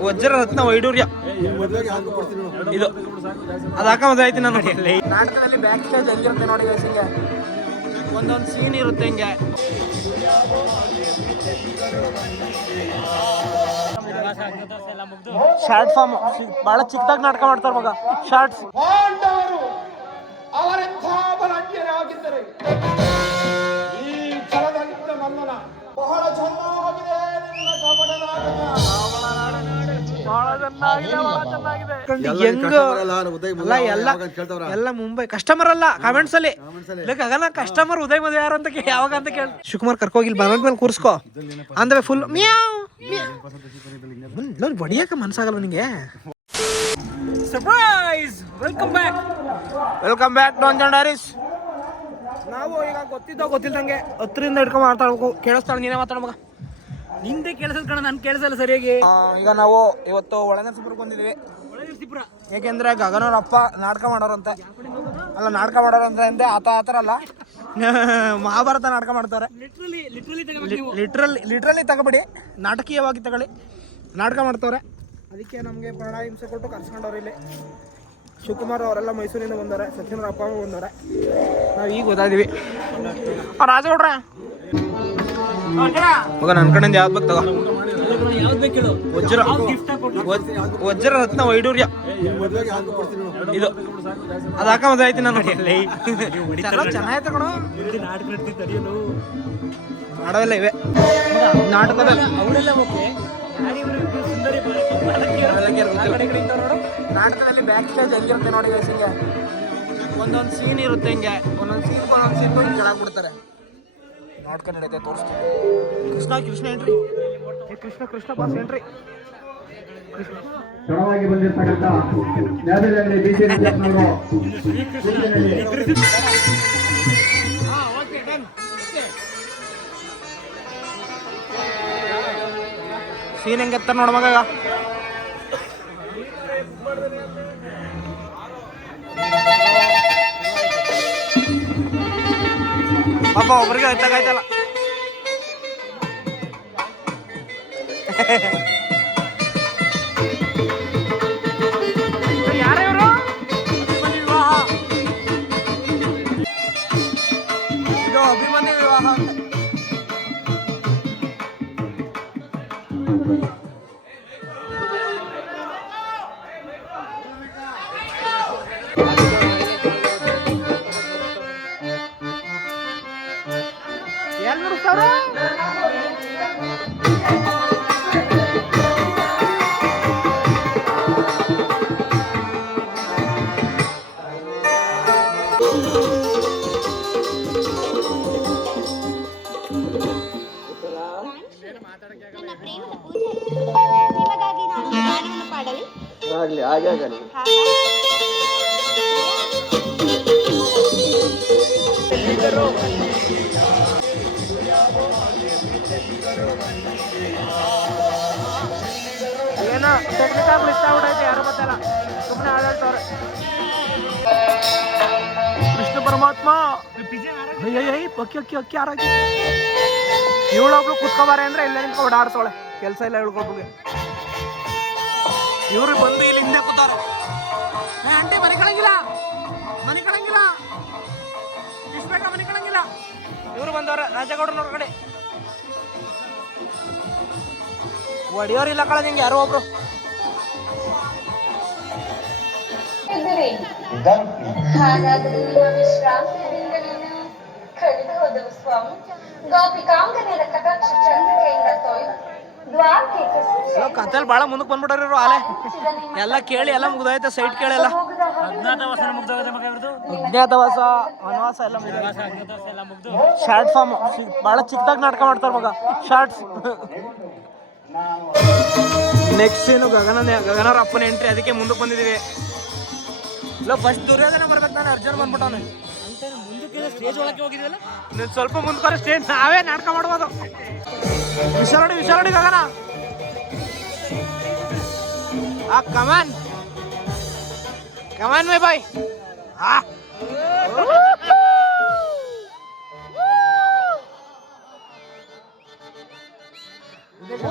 ವಜ್ರ ರತ್ನ ವೈಡೂರ್ಯ ಇದು ಅದು ಹಾಕ ಮದುವೆ ಆಯ್ತು ನಾನು ನಾಟಕದಲ್ಲಿ ಬ್ಯಾಕ್ ಸ್ಟೇಜ್ ಹೆಂಗಿರುತ್ತೆ ನೋಡಿ ಹಿಂಗೆ ಒಂದೊಂದು ಸೀನ್ ಇರುತ್ತೆ ಹಿಂಗೆ ಶಾರ್ಟ್ ಫಾರ್ಮ್ ಬಹಳ ಚಿಕ್ಕದಾಗಿ ನಾಟಕ ಮಾಡ್ತಾರೆ ಮಗ ಶಾರ್ಟ್ಸ್ ಈ ಚಲನಚಿತ್ರ ನನ್ನನ ಬಹಳ ಚೆನ್ನಾಗಿದೆ ಎಲ್ಲ ಮುಂಬೈ ಕಸ್ಟಮರ್ ಅಲ್ಲ ಕಾಮೆಂಟ್ಸ್ ಅಲ್ಲಿ ಗಗನ ಕಸ್ಟಮರ್ ಉದಯ್ ಮದುವೆ ಯಾರು ಅಂತ ಯಾವಾಗ ಅಂತ ಕೇಳಿ ಶಿವಕುಮಾರ್ ಕರ್ಕೋಗಿಲ್ ಮನೆ ಮೇಲೆ ಕೂರ್ಸ್ಕೋ ಅಂದ್ರೆ ಫುಲ್ ಮಿಯಾವ್ ಬಡಿಯಾಕ ಮನ್ಸಾಗಲ್ಲ ನಿಂಗೆ surprise welcome back Don John diaries ನಾವು ಈಗ ಗೊತ್ತಿಲ್ದಂಗೆ ಹತ್ತರಿಂದ ಹಿಡ್ಕೊಂಡು ಮಾತಾಡ್ಬೇಕು ಕೇಳಿಸ್ತಾಳೆ ನೀನೇ ಮಾತಾಡ ಮಗ ನಿಂದೆ ಕೇಳಿಸಲ್ ಕಣ ನಾನು ಕೇಳಿಸಲ್ಲ ಸರಿಯಾಗಿ ಈಗ ನಾವು ಇವತ್ತು ಒಳನರಸೀಪುರಕ್ಕೆ ಬಂದಿದ್ವಿ ಏಕೆಂದ್ರೆ ಗಗನವ್ರ ಅಪ್ಪ ನಾಟಕ ಮಾಡೋರಂತೆ ಅಲ್ಲ ನಾಟಕ ಮಾಡೋರಂತೆ ಅಂತೆ ಆ ಥರ ಅಲ್ಲ ಮಹಾಭಾರತ ನಾಟಕ ಮಾಡ್ತಾರೆ ಲಿಟ್ರಲಿ ತಗೋಬಿಡಿ ನಾಟಕೀಯವಾಗಿ ತಗೊಳ್ಳಿ ನಾಟಕ ಮಾಡ್ತವ್ರೆ ಅದಕ್ಕೆ ನಮಗೆ ಪ್ರಾಣ ಹಿಂಸೆ ಕೊಟ್ಟು ಕರ್ಸ್ಕೊಂಡವ್ರು ಇಲ್ಲಿ ಶಿವಕುಮಾರ್ ಅವರೆಲ್ಲ ಮೈಸೂರಿಂದ ಬಂದವ್ರೆ ಸತ್ಯನವ್ರ ಅಪ್ಪ ಅಮ್ಮ ಬಂದವ್ರೆ ನಾವು ಈಗ ಗೊತ್ತಾಯಿದ್ವಿ ರಾಜಗೌಡ್ರೆ ಮಗ ನನ್ನ ಕಡೆಯಿಂದ ಯಾವ್ದು ಬೇಕು ತಗೋ ವಜ್ರ ರತ್ನ ವೈಡೂರ್ಯ ಇದು ಅದು ಹಾಕ ಮದುವೆ ಆಯ್ತು ನಾನು ಚೆನ್ನಾಗಿ ತಗೊಂಡು ಮಾಡೋವೆಲ್ಲ ಇವೆ ನಾಟಕದಲ್ಲಿ ನಾಟಕದಲ್ಲಿ ಬ್ಯಾಕ್ ಸ್ಟೇಜ್ ಹೆಂಗಿರುತ್ತೆ ನೋಡಿ ಹಿಂಗೆ ಒಂದೊಂದು ಸೀನ್ ಇರುತ್ತೆ ಹಿಂಗೆ ಒಂದೊಂದು ಸೀನ್ ಹಿಂಗೆ ಕೆಳಗ್ಬಿಡ್ತಾರೆ ನಾಟಕ ನಡೆಯುತ್ತೆ ತೋರಿಸ್ತೀನಿ Krishna entry Krishna boss entry ಚೆನ್ನಾಗಿ ಬಂದಿರತಕ್ಕಂತ ನ್ಯಾಯದಲ್ಲಿ ಬಿಸಿ ಸೀನ್ ಹೆಂಗೆ ಎತ್ತರ ನೋಡ ಮಗ ಪಾಪ ಒಬ್ರಿಗೆ ಎತ್ತಾಗಾಯ್ತಲ್ಲ ಯಾರೇ ಇವರು ಇದು ಅಭಿಮನ್ಯು ವಿವಾಹ ಅಂತ ಏನ್ ನೋಡ್ತಾವ್ರ ಆಗ್ಲಿ ಹಾಗೆ ಆಗಲಿ ಏನೋ ಟೆಕ್ನಿಕಲ್ ಇಷ್ಟ ಆಗ್ಬಿಟ್ಟೈತೆ ಯಾರು ಗೊತ್ತಲ್ಲ ಸುಮ್ಮನೆ ಆಡಾಡ್ತವ್ರೆ ಕೃಷ್ಣ ಪರಮಾತ್ಮ ಅಕ್ಕಿ ಅಕ್ಕಿ ಅಕ್ಕಿ ಯಾರಾಗಿ ಇವಳೊಬ್ಳು ಕುತ್ಕೋಬಾರೆ ಅಂದ್ರೆ ಇಲ್ಲೇ ನಿಂತ್ಕೊ ಓಡಾಡ್ತಾಳೆ ಕೆಲಸ ಇಲ್ಲ ಹೇಳ್ಕೊಬ್ಳಿಗೆ ಇವ್ರು ಬಂದು ಇಲ್ಲಿ ಹಿಂದೆ ಕೂತಾರ ಆಂಟಿ ಮನೆ ಕಳಂಗಿಲ್ಲ ಇಷ್ಟು ಬೇಗ ಮನೆ ಕಳಂಗಿಲ್ಲ ಇವ್ರು ಬಂದವ್ರೆ ರಾಜಗೌಡನ ಹೊರಗಡೆ ಒಡಿಯೋರಿಲ್ಲ ಕಳ ನಿಂಗೆ ಯಾರೋ ಒಬ್ರು ಹಾಗಾದರೆ ನಿಮ್ಮ ವಿಶ್ರಾಂತಿಯಿಂದ ನೀನು ಕಳೆದು ಹೋದವು ಸ್ವಾಮಿ ಗೋಪಿಕಾಂಗನೆಯರ ಕಟಾಕ್ಷ ಚಂದ್ರಿಕೆಯಿಂದ ತೊಯ್ದು ಕಥೆಲ್ ಬಾಳ ಮುಂದಕ್ಕೆ ಬಂದ್ಬಿಟ್ಟಾರ ಇವ್ರು ಆಲೆ ಎಲ್ಲ ಕೇಳಿ ಎಲ್ಲ ಮುಗ್ದೋಯ್ತೆ ಸೈಟ್ ಕೇಳೆಲ್ಲ ಅಜ್ಞಾತವಾಸ ವನವಾಸ ಎಲ್ಲ ಮುಗ್ದು ಶಾರ್ಟ್ ಫಾರ್ಮ್ ಬಹಳ ಚಿಕ್ಕದಾಗಿ ನಾಟಕ ಮಾಡ್ತಾರೆ ಮಗ ಶಾರ್ಟ್ಸ್ ನೆಕ್ಸ್ಟ್ ಏನು ಗಗನವ್ರ ಅಪ್ಪನ ಎಂಟ್ರಿ ಅದಕ್ಕೆ ಮುಂದಕ್ಕೆ ಬಂದಿದ್ದೀವಿ ಇಲ್ಲ ಫಸ್ಟ್ ದುರ್ಯೋಧನ ಬರ್ಬೇಕು ನಾನು ಅರ್ಜುನ್ ಬಂದ್ಬಿಟ್ಟವನು ಸ್ಟೇಜ್ ಒಳಗೆ ಹೋಗಿದ್ವಲ್ಲ ನೀನು ಸ್ವಲ್ಪ ಮುಂದ್ಕೋರೆ ಸ್ಟೇಜ್ ನಾವೇ ನಾಟಕ ಮಾಡ್ಬೋದು ವಿಚಾರಣೆ ಗಗನ ಕಮಾನ್ ಮೈ ಬಾಯ್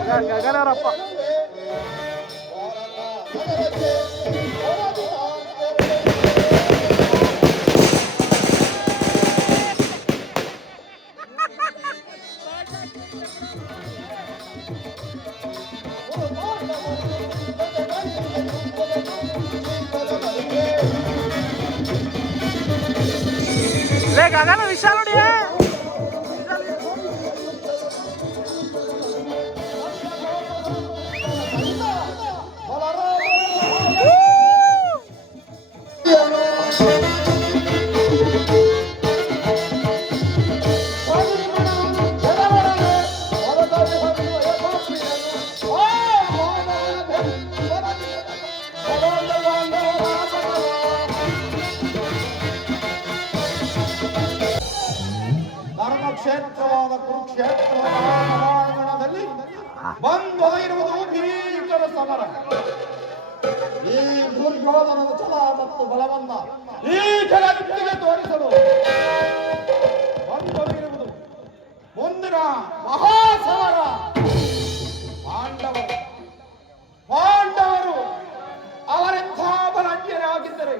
ಗಗನವರಪ್ಪ. ಲೇ ಗಗನ ವಿಶಾಲ್ ನೋಡಿ. ಕ್ಷೇತ್ರವಾದ ಕುರುಕ್ಷೇತ್ರದಲ್ಲಿ ಬಂದೊದಗಿರುವುದು ಭೀಕರ ಸಮರ. ಈ ದುರ್ಯೋಧನದ ಛಲ ಮತ್ತು ಬಲವನ್ನ ಈ ಜಗತ್ತಿಗೆ ತೋರಿಸಲು ಬಂದೊದಗಿರುವುದು ಮುಂದಿನ ಮಹಾಸಮರ. ಪಾಂಡವರು ಅವರೆಂಥ ಬಲಾಢ್ಯರಾಗಿದ್ದರೆ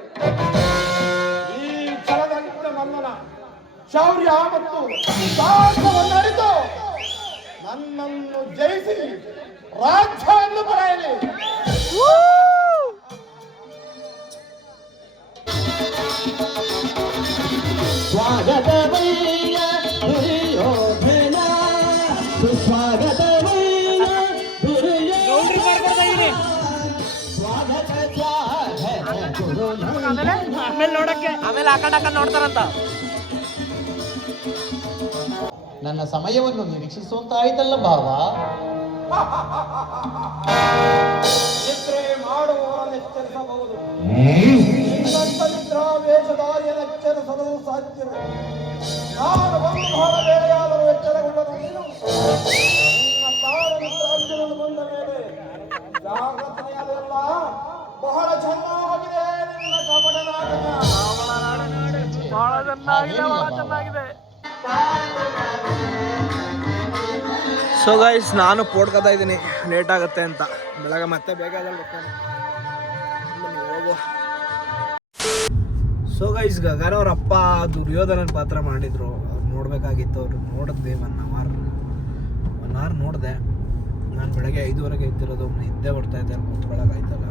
ಈ ಛಲದಲ್ಲಿದ್ದ ಮಲ್ಲನ ಶೌರ್ಯ ಮತ್ತು ಸಾಹಸವನ್ನು ಅರಿತು ನನ್ನನ್ನು ಜಯಿಸಿ ರಾಜ್ಯವನ್ನು ಪಡೆಯಲಿ. ಸ್ವಾಗತವಯ್ಯ ದುರ್ಯೋಧನ, ಸುಸ್ವಾಗತವಯ್ಯ ದುರ್ಯೋಧನ, ಸ್ವಾಗತ ಆಮೇಲೆ ನೋಡಕ್ಕೆ ಆಮೇಲೆ ಹಾಕೊಂಡ್ ನೋಡ್ತಾರಂತ. ನನ್ನ ಸಮಯವನ್ನು ನಿರೀಕ್ಷಿಸುವಂತಾಯ್ತಲ್ಲ ಭಾವ. ನಿದ್ರೆ ಮಾಡುವವರನ್ನು ಎಚ್ಚರಿಸಬಹುದು, ನಿದ್ರಾವೇಶಧಾರಿಯನ್ನು ಎಚ್ಚರಿಸಲು ಸಾಧ್ಯವೇ? ನಾನು ಒಂದು ಬಹಳ ಬೇರೆಯಾದರೂ ಎಚ್ಚರಗೊಳ್ಳಲು ನೀನು ನಿನ್ನ ಪ್ರಾಣಮಿತ್ರ ಅರ್ಜುನನು ಬಂದ ಮೇಲೆ ಜಾಗ್ರತೆಯಾದಲ್ಲ. ಬಹಳ ಚೆನ್ನಾಗಿದೆ ನಿನ್ನ ಕಪಟ ನಾಟಕ. ಬಹಳ ಚೆನ್ನಾಗಿದೆ. ಸೊ ಗೈಸ್, ನಾನು ಪೋಡ್ಕೊತಾ ಇದ್ದೀನಿ ಲೇಟ್ ಆಗುತ್ತೆ ಅಂತ. ಬೆಳಗ್ಗೆ ಮತ್ತೆ ಬೇಗ ಹೋಗು. ಸೊ ಗೈಸ್, ಗಗನವ್ರ ಅಪ್ಪ ದುರ್ಯೋಧನನ ಪಾತ್ರ ಮಾಡಿದ್ರು. ಅವ್ರು ನೋಡಬೇಕಾಗಿತ್ತು. ಅವ್ರು ನೋಡಿದ್ವಿ. ಒನ್ ಅವರ್ ನೋಡಿದೆ. ನಾನು ಬೆಳಗ್ಗೆ 5:30 ಇದ್ದಿರೋದು. ನಿದ್ದೆ ಬರ್ತಾಯಿದ್ದೆ, ಅಲ್ಲಿ ಕೂತ್ಕೊಳ್ಳೋಕ್ಕಾಯ್ತಲ್ಲ.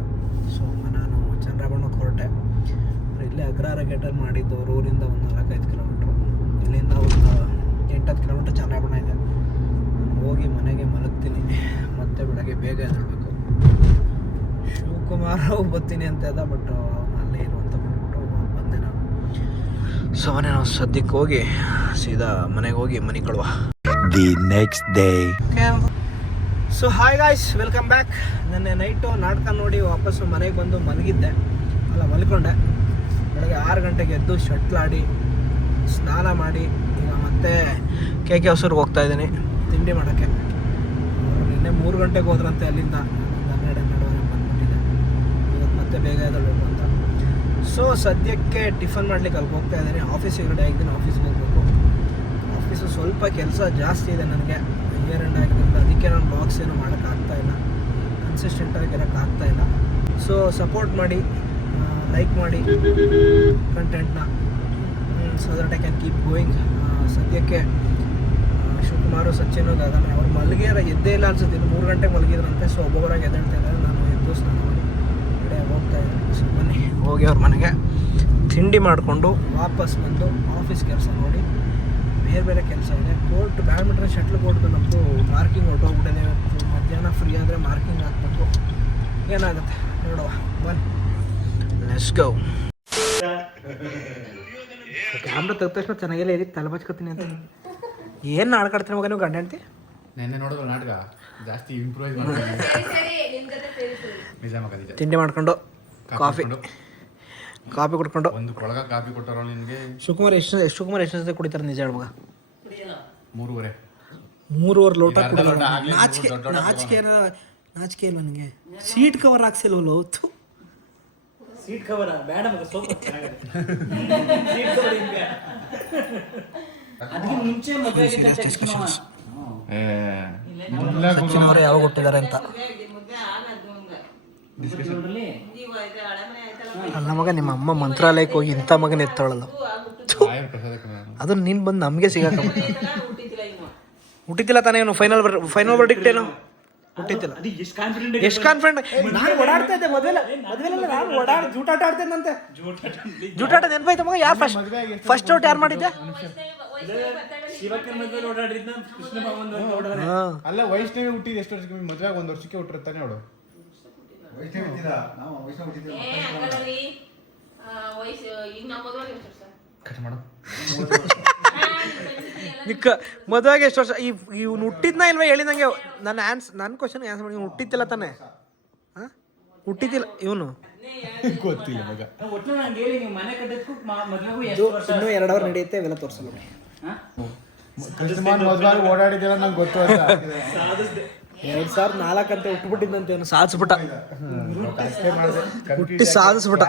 ಸೊ ನಾನು ಚಂದ್ರಬಣ್ಣಕ್ಕೆ ಹೊರಟೆ. ಇಲ್ಲೇ ಅಗ್ರಹಾರ ಗೇಟಲ್ಲಿ ಮಾಡಿದ್ದು. ಅವ್ರ ಊರಿಂದ ಒಂದು 4-5 ಕಿಲೋಮೀಟ್ರು. ಇಲ್ಲಿಂದ ಒಂದು 8-10 ಕಿಲೋಮೀಟ್ರ್ ಚಂದ್ರಬಣ್ಣ ಇದೆ. ನಾನು ಹೋಗಿ ಮನೆಗೆ ಮಲಗ್ತೀನಿ. ಮತ್ತೆ ಬೆಳಗ್ಗೆ ಬೇಗ ಎದ್ದೇಳಬೇಕು. ಶಿವಕುಮಾರ್ ಬರ್ತೀನಿ ಅಂತ ಇದ್ದ, ಬಟ್ ಅವನು ಅಲ್ಲೇ ಇರುವಂತ ಬಿಟ್ಬಿಟ್ಟು ಬಂದೆ ನಾನು. ಸೊ ಅವನೇ ನಾವು ಸದ್ಯಕ್ಕೆ ಹೋಗಿ ಸೀದಾ ಮನೆಗೆ ಹೋಗಿ ಮನೆ ಕಳುವ. The next day. So hi guys, welcome back. ನೆನ್ನೆ ನೈಟು ನಾಟಕ ನೋಡಿ ವಾಪಸ್ಸು ಮನೆಗೆ ಬಂದು ಮಲ್ಕೊಂಡೆ. ಬೆಳಗ್ಗೆ 6 ಗಂಟೆಗೆ ಎದ್ದು ಶಟ್ಲಾಡಿ ಸ್ನಾನ ಮಾಡಿ ಈಗ ಮತ್ತೆ KK ಹೊಸೂರಿಗೆ ಹೋಗ್ತಾ ಇದ್ದೀನಿ ತಿಂಡಿ ಮಾಡೋಕ್ಕೆ. ನಿನ್ನೆ 3 ಗಂಟೆಗೆ ಹೋದ್ರಂತೆ. ಅಲ್ಲಿಂದ 12 ಬಂದ್ಬಿಟ್ಟಿದೆ. ಇವತ್ತು ಮತ್ತೆ ಬೇಗ ಎದ್ದೇಳಬೇಕು ಅಂತ. ಸೊ ಸದ್ಯಕ್ಕೆ ಟಿಫನ್ ಮಾಡ್ಲಿಕ್ಕೆ ಅಲ್ಲಿ ಹೋಗ್ತಾ ಇದ್ದೀನಿ. ಆಫೀಸಿಗೆ ರೆಡಿ ಆಗಿದ್ದೀನಿ. ಆಫೀಸ್ಗೆ ಹೋಗ್ಬೇಕು. ಆಫೀಸು ಸ್ವಲ್ಪ ಕೆಲಸ ಜಾಸ್ತಿ ಇದೆ ನನಗೆ. ಇಯರ್ ಎಂಡ್ ಆಗಿದ್ದರಿಂದ ಅದಕ್ಕೆ ನಾನು ಬ್ಲಾಗ್ಸ್ ಏನು ಮಾಡೋಕ್ಕಾಗ್ತಾಯಿಲ್ಲ. ಕನ್ಸಿಸ್ಟೆಂಟಾಗಿ ಇರೋಕ್ಕಾಗ್ತಾಯಿಲ್ಲ. ಸೊ ಸಪೋರ್ಟ್ ಮಾಡಿ, ಲೈಕ್ ಮಾಡಿ ಕಂಟೆಂಟ್ನ, so that I can keep going. ಸದ್ಯಕ್ಕೆ ಶಿವಕುಮಾರು, ಸಚಿನ್, ಗಗನ ಅವ್ರು ಎದ್ದೇ ಇಲ್ಲ ಅನ್ಸುತ್ತೆ. ಇನ್ನು 3 ಗಂಟೆಗೆ ಮಲಗಿದ್ರಂತೆ. ಸೊ ಒಬ್ಬೊಬ್ಬರಾಗಿ ಎದ್ದೇಳ್ತಾ ಇದ್ದಾರೆ. ನಾನು ಎದ್ದು ಸ್ನಾನ ಮಾಡಿ ಕಡೆ ಹೋಗ್ತಾ ಇದ್ದೀನಿ. ಸೊ ಬನ್ನಿ ಹೋಗಿ ಅವ್ರ ಮನೆಗೆ ತಿಂಡಿ ಮಾಡಿಕೊಂಡು ವಾಪಸ್ ಬಂದು ಆಫೀಸ್ ಕೆಲಸ ನೋಡಿ ಬೇರೆ ಕೆಲಸ ಇದೆ. ಕೋರ್ಟ್ ಬ್ಯಾಡ್ಮಿಂಟನ್ ಶಟ್ಲ್ ಕೋರ್ಟ್ದು ನಮ್ಮದು ಮಾರ್ಕಿಂಗ್ ಹೊರಟೋಗ್ಬಿಟ್ಟಿದೆ. ಇವತ್ತು ಮಧ್ಯಾಹ್ನ ಫ್ರೀ ಅಂದರೆ ಮಾರ್ಕಿಂಗ್ ಹಾಕ್ಬೇಕು. ಏನಾಗುತ್ತೆ ನೋಡುವ, ಬನ್ನಿ ಲೆಟ್ಸ್ ಗೋ. ಕ್ಯಾಮ್ರಾ ತೆಗ್ದ ತಕ್ಷಣ ಚೆನ್ನಾಗಿಲ್ಲ ಇದಕ್ಕೆ ತಲೆ ಬಚ್ಕೊತೀನಿ ಅಂತ. ಏನು ಆಡ್ಕಾಡ್ತೀನಿ ಮಗ ನೀವು ಗಂಡ ಹೆಂಡ್ತಿ? ನೆನ್ನೆ ನೋಡಿದ್ರು ನಾಟಕ ಜಾಸ್ತಿ ಇಂಪ್ರೂವೈಸ್ ಮಾಡ್ತೀನಿ. ನಿಜ ಮಗ ನಿಜ. ತಿಂಡಿ ಮಾಡ್ಕೊಂಡು ಕಾಫಿ ಕುಡ್ಕೊಂಡು ಒಂದು ಕೊಳಗ ಕಾಫಿ ಕೊಟ್ಟರು ನಿನಗೆ. ಶಿವಕುಮಾರ್ ಎಷ್ಟು ಜೊತೆ ಕುಡಿತಾರೆ ನಿಜ ಹೇಳ ಮಗ? 3.5 ಲೋಟ ಕುಡಿದ್ರು. ನಾಚಿಕೆ ಇಲ್ಲ ನನಗೆ. ಸೀಟ್ ಕವರ್ ಹಾಕ್ಸಿಲ್ವಲ್ಲ ಹೊತ್ತು. ಸೀಟ್ ಕವರ್ ಬೇಡ ಮಗ, ಸೋಪ್ ಅದಕ್ಕೆ ಮುಂಚೆ ಮದುವೆ ಆಗಿದ್ದ ತಕ್ಷಣ ಸಚಿನ್ ಅವರು ಯಾವಾಗ ಹುಟ್ಟಿದ್ದಾರೆ ಅಂತ. ಅಲ್ಲ ಮಗ, ನಿಮ್ಮ ಅಮ್ಮ ಮಂತ್ರಾಲಯಕ್ಕೆ ಹೋಗಿ ಇಂಥ ಮಗನ ಎತ್ತೋಳಲ್ಲ. ಅದನ್ನ ನೀನು ಬಂದು ನಮಗೆ ಸಿಗಾಕ ಹುಟ್ಟಿತಿಲ್ಲ ತಾನೇ ಇವನು. ಫೈನಲ್ ವರ್ಡಿಕ್ಟ್ ಏನು ಹುಟ್ಟಿತಿಲ್ಲ. ಎಷ್ಟು ಕಾನ್ಫಿಡೆಂಟ್. ನಾನು ಓಡಾಡ್ತಾ ಇದ್ದೆ ಮದುವೆಲ್ಲ ನಾನು ಜೂಟಾಟ ಆಡ್ತೇನಂತೆ. ಜೂಟಾಟ ನೆನಪಾಯ್ತು ಮಗ. ಯಾರು ಫಸ್ಟ್ ಔಟ್ ಯಾರು ಮಾಡಿದ್ದೆ? ಅಲ್ಲ ವೈಷ್ಣವಿ ಹುಟ್ಟಿದ ಎಷ್ಟು ವರ್ಷಕ್ಕೆ? ಮದುವೆ 1 ವರ್ಷಕ್ಕೆ ಹುಟ್ಟಿರ್ತಾನೆ ಅವಳು. ಮದುವೆಗೆ ಎಷ್ಟು ವರ್ಷ? ಇವ್ನು ಹುಟ್ಟಿದ್ನ ಇಲ್ವಾ ಹೇಳಿ ನಂಗೆ. ನನ್ನ ಕ್ವಶನ್ ಆನ್ಸರ್ ಮಾಡಿ. ಹುಟ್ಟಿತ್ತಿಲ್ಲ ತಾನೆ? ಹುಟ್ಟಿದ್ದಿಲ್ಲ ಇವನು. ಗೊತ್ತಿಲ್ಲ ಮಗ. ಇನ್ನೂ 2 ಅವರ್ ನಡೆಯುತ್ತೆ. ಇವೆಲ್ಲ ತೋರಿಸಲ್ಲ. ಕೃಷ್ಣಮಾನ್ ಮದುವೆ ಓಡಾಡಿದ್ದೆಲ್ಲ ನಂಗೆ ಗೊತ್ತು ಅಂತ. 2004 ಅಂತ ಹುಟ್ಟುಬಿಟ್ಟಿದ್ದಂತೆ ಇವನು. ಸಾಧಿಸ್ಬಿಟ್ಟ. ಹುಟ್ಟಿ ಸಾಧಿಸ್ಬಿಟ್ಟ.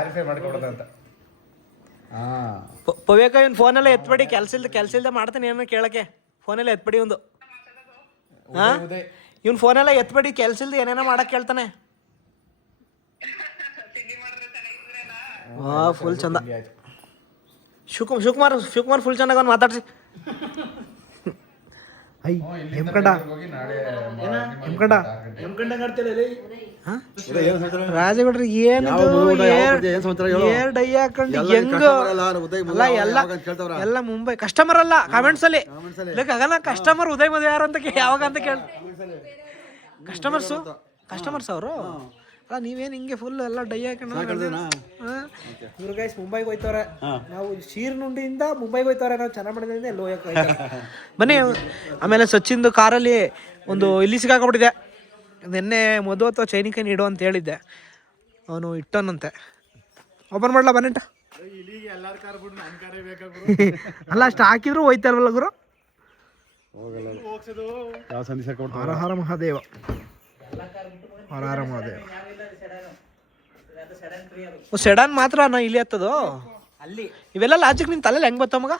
ಪವೇಕ ಇವನ್ ಫೋನೆಲ್ಲ ಎತ್ಬೇಡಿ. ಕೆಲ್ಸ ಇಲ್ದೆ ಮಾಡ್ತಾನೆ ಏನೋ ಕೇಳಕ್ಕೆ. ಫೋನೆಲ್ಲ ಎತ್ಬೇಡಿ ಒಂದು. ಇವನ್ ಫೋನೆಲ್ಲ ಎತ್ಬೇಡಿ. ಕೆಲ್ಸ ಇಲ್ದೆ ಏನೇನೋ ಮಾಡಕ್ ಕೇಳ್ತಾನೆ. ಫುಲ್ ಚಂದ. ಶಿವಕುಮಾರ್ ಫುಲ್ ಚೆನ್ನಾಗ ಅವ್ನು ಮಾತಾಡ್ಸಿ. ರಾಜಗೌಡ್ರಿ ಡೈ ಹಾಕೊಂಡು ಹೆಂಗ ಎಲ್ಲ ಮುಂಬೈ ಕಸ್ಟಮರ್ ಅಲ್ಲ. ಕಾಮೆಂಟ್ಸ್ ಅಲ್ಲಿ ಕಸ್ಟಮರ್ ಉದಯ್ ಮದುವೆ ಯಾರು ಅಂತ ಯಾವಾಗ ಅಂತ ಕೇಳ. ಕಸ್ಟಮರ್ಸ್ ಅವರು ಅಲ್ಲ. ನೀವೇನು ಹಿಂಗೆ ಫುಲ್ ಎಲ್ಲ ಡೈ ಹಾಕೊಂಡು ಇವ್ರು ಗೈಸ್ ಮುಂಬೈಗೆ ಹೋಯ್ತವ್ರೆ. ನಾವು ಶೀರ್ನುಂಡಿಯಿಂದ ಮುಂಬೈಗೆ ಹೋಯ್ತವ್ರೆ. ನಾವು ಚೆನ್ನಾಗಿ ಮಾಡಿದ್ರಿಂದ ಎಲ್ಲ ಹೋಗಕ್ಕೆ ಬನ್ನಿ. ಆಮೇಲೆ ಸಚಿನ್ದು ಕಾರಲ್ಲಿ ಒಂದು ಇಲ್ಲಿ ಸಿಗಾಕೊಂಡ್ಬಿಟ್ಟಿದೆ. ನಿನ್ನೆ ಮದುವೆ ಅಥವಾ ಚೈನಿಕನ್ ಇಡು ಅಂತ ಹೇಳಿದ್ದೆ. ಅವನು ಇಟ್ಟನಂತೆ. ಓಪನ್ ಮಾಡ್ಲಾ ಬನ್ನಿಂಟ. ಅಲ್ಲ ಅಷ್ಟು ಹಾಕಿದ್ರು ಹೋಯ್ತಾ ಇರಲ್ಲ ಗುರು. ಹರ ಹರ ಮಹಾದೇವ. ಹರ ಹರ ಮಹಾದೇವ. ಸೆಡಾನ್ ಮಾತ್ರ ನಾ ಇಲ್ಲಿ ಹತ್ತದು. ಇವೆಲ್ಲ ಲಾಜಿಕ್ ನಿನ್ ತಲೆಯಲ್ಲಿ ಹೆಂಗ್ ಬರ್ತಾವ ಮಗ?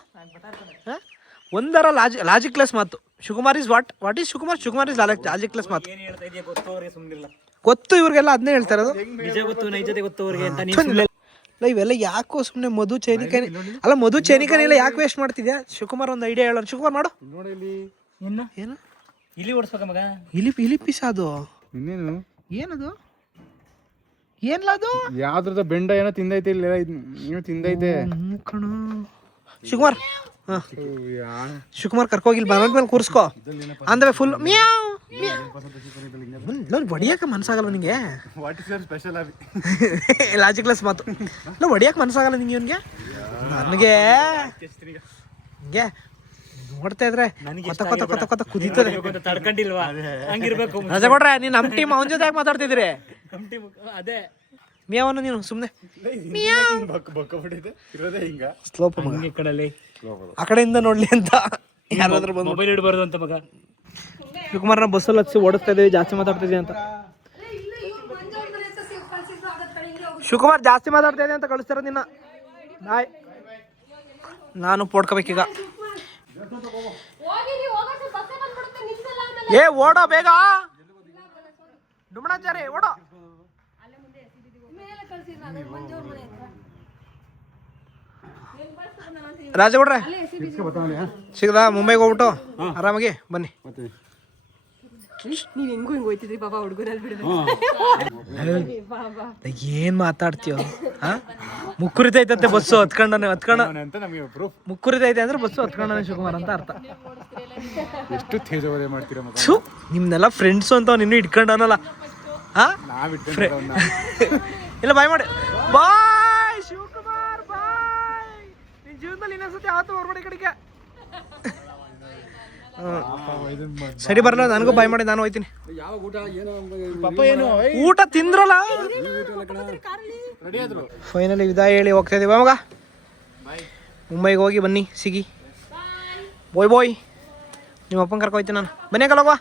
ಒಂದರ ಲಾಜಿಕ್ಲೆಸ್ ಮಾತು. Shivakumar is what is Shivakumar is logicless ಮಾತು. ಗೊತ್ತು ಇವ್ರಿಗೆಲ್ಲ ಅದನ್ನೇ ಹೇಳ್ತಾ ಇರೋದು. ಇವೆಲ್ಲ ಯಾಕೋ ಸುಮ್ಮನೆ ಮಧು ಚೈನಿಕನಿ ಅಲ್ಲ. ಮಧು ಚೈನಿಕನಿ ಎಲ್ಲ ಯಾಕೆ ವೇಸ್ಟ್ ಮಾಡ್ತಿದ್ಯಾ? ಶಿವಕುಮಾರ್ ಒಂದು ಐಡಿಯಾ ಹೇಳೋಣ. ಶಿವಕುಮಾರ್ ಮಾಡು. ಏನು ಇಲ್ಲಿ ಓಡಿಸ್ಬೇಕ ಮಗ? ಇಲಿ ಪೀಸ್ ಅದು. ಇನ್ನೇನು ಏನದು? ಏನ್ಲದು? ಯಾವ್ದ್ರದ ಬೆಂಡ ಏನೋ ತಿಂದೈತೆ. ಇಲ್ಲ ಏನೋ ತಿಂದೈತೆ ಕಣ. ಶಿವಕುಮಾರ್ ಕರ್ಕೋಗಿಲ್ ಮನೆ ಮೇಲೆ ಕೂರ್ಸ್ಕೋ. ಅಂದ್ರೆ ಫುಲ್ ಮ್ಯಾವ್ ಹೊಡಿಯಕ್ಕೆ ಮನ್ಸಾಗಲ್ಲ ನಿಂಗೆ. ಲಾಜಿಕ್ಲೆಸ್ ಮಾತು. ಹೊಡಿಯಕ್ಕೆ ಮನ್ಸಾಗಲ್ಲ ನಿಂಗೆ. ಇವನ್ಗೆ ನನಗೆ ಹಿಂಗೆ ನೋಡ್ತಾ ಇದ್ರೆ ಕೊತ್ತ ಕುದೀತದೆ. ರಜೆ ಕೊಡ್ರೆ ನೀನ್ ನಮ್ ಟೀಮ್ ಅವನ ಜೊತೆ ಯಾಕೆ ಮಾತಾಡ್ತಿದ್ರಿ? ಮಿಯಾವನ್ನು ನೀನು ಸುಮ್ಮನೆ ಸ್ಲೋಪ್ ಆ ಕಡೆಯಿಂದ ನೋಡ್ಲಿ ಅಂತ ಯಾರಾದ್ರೂ ಬಂದು ಮೊಬೈಲ್ ಇಡಬಾರ್ದು ಅಂತ ಮಗ. ಶಿವಕುಮಾರ್ನ ಬಸ್ಸಲ್ಲಿ ಹಚ್ಚಿ ಓಡಿಸ್ತಾ ಇದೀವಿ. ಜಾಸ್ತಿ ಮಾತಾಡ್ತಿದ್ವಿ ಅಂತ. ಶಿವಕುಮಾರ್ ಜಾಸ್ತಿ ಮಾತಾಡ್ತಾ ಇದೆ ಅಂತ ಕಳಿಸ್ತಾರ ನಿನ್ನ. ನಾನು ಪೋಡ್ಕೋಬೇಕೀಗ. ಏ ಓಡೋ ಬೇಗ. ಡುಮಣಾಚಾರಿ ಓಡೋ. ರಾಜಗೌಡ್ರೆ ಸಿಗದಾ? ಮುಂಬೈಗೆ ಹೋಗ್ಬಿಟ್ಟು ಆರಾಮಾಗಿ ಬನ್ನಿ. ಏನ್ ಮಾತಾಡ್ತೀಯೋ? ಮುಕ್ಕುರಿತೈತಂತೆ ಬಸ್ಸು ಹತ್ಕೊಂಡ ಮುಕ್ಕುರಿತೈತೆ ಅಂದ್ರೆ ಬಸ್ಸು ಹತ್ಕೊಂಡನೆ ಶಿವಕುಮಾರ್ ಅಂತ ಅರ್ಥ. ಎಷ್ಟು ತೇಜೋವಧೆ ಮಾಡ್ತೀರಾ ಮಗ? ನಿಮ್ನೆಲ್ಲ ಫ್ರೆಂಡ್ಸು ಅಂತ ನಿನ್ನೂ ಇಟ್ಕೊಂಡವನಲ್ಲ. ಇಲ್ಲ ಬಾಯ್ ಮಾಡಿ. ಬಾಯ್ ಶಿವಕುಮಾರ್ ಬಾಯ್. ನಿನ್ ಜೀವನದಲ್ಲಿ ಇನ್ನೊಂದ್ಸತಿ ಯಾವತ್ತೂ ಹೊರಗಡೆ ಕಡೆಗೆ ಸರಿ ಬರಲ್ಲ. ನನಗೂ ಬಾಯ್ ಮಾಡಿ. ನಾನು ಹೋಯ್ತೀನಿ. ಊಟ ತಿಂದ್ರಲ್ಲ. ಫೈನಲಿ ವಿದಾಯ ಹೇಳಿ ಹೋಗ್ತಾ ಇದೀವಿ ಮಗ. ಮುಂಬೈಗೆ ಹೋಗಿ ಬನ್ನಿ ಸಿಗಿ. ಬೋಯ್ ನಿಮ್ಮ ಅಪ್ಪನ ಕರ್ಕೊ ಹೋಯ್ತೀನಿ ನಾನು. ಬನ್ನಿ ಹೋಗುವ.